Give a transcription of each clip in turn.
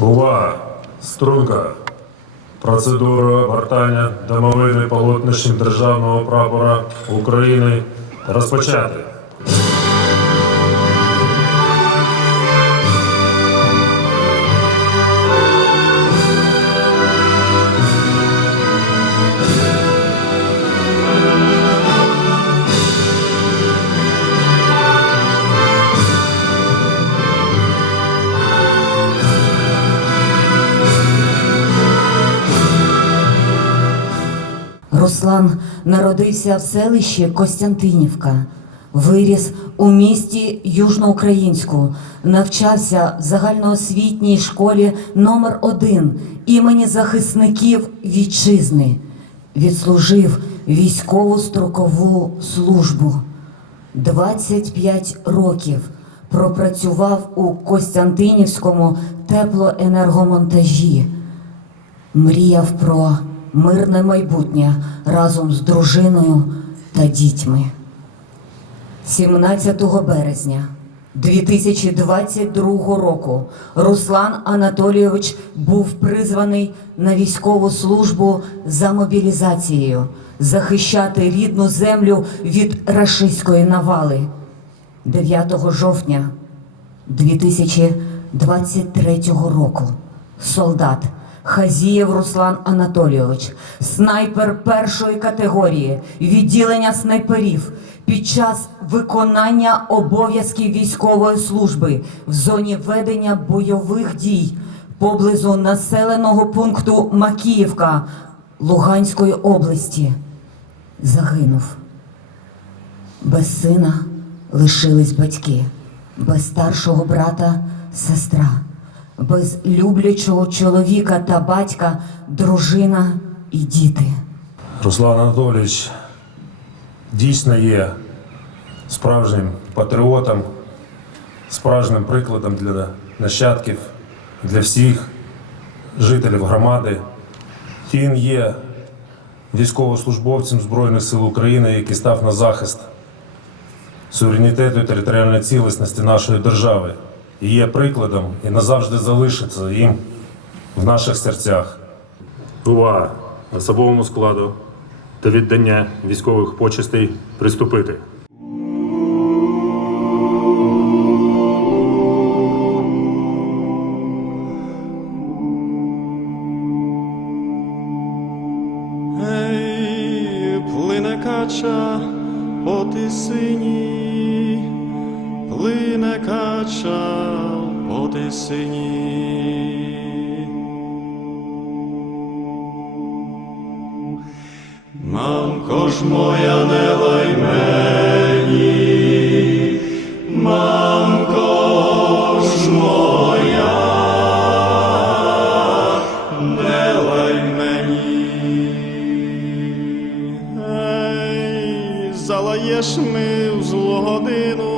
Увага! Струнка! Процедура вертання домовини полотнищем державного прапора України розпочати. Руслан народився в селищі Костянтинівка, виріс у місті Южноукраїнську, навчався в загальноосвітній школі номер 1 імені захисників вітчизни, відслужив військову строкову службу. 25 років пропрацював у Костянтинівському теплоенергомонтажі. Мріяв про мирне майбутнє разом з дружиною та дітьми. 17 березня 2022 року Руслан Анатолійович був призваний на військову службу за мобілізацією захищати рідну землю від рашистської навали. 9 жовтня 2023 року. Солдат Хазієв Руслан Анатолійович, снайпер першої категорії, відділення снайперів під час виконання обов'язків військової служби в зоні ведення бойових дій поблизу населеного пункту Макіївка Луганської області загинув. Без сина лишились батьки, без старшого брата сестра, без люблячого чоловіка та батька дружина і діти. Руслан Анатолійович дійсно є справжнім патріотом, справжнім прикладом для нащадків, для всіх жителів громади. Він є військовослужбовцем Збройних сил України, який став на захист суверенітету і територіальної цілісності нашої держави. І є прикладом і назавжди залишиться їм в наших серцях. Увага! Особовому складу та віддання військових почестей приступити. Плине кача по тисині, плине кача по тисині. Мамко ж моя не лай мені, мамко ж моя, не лай мені. Ей, залаєш ми в злу годину,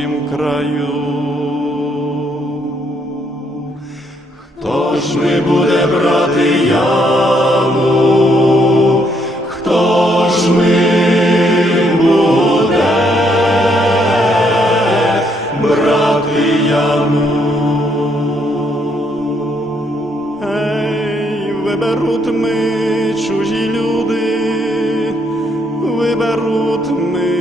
моїм краю. Хто ж ми буде брати яву? Хто ж ми буде брати яму? Виберуть ми чужі люди, виберуть ми.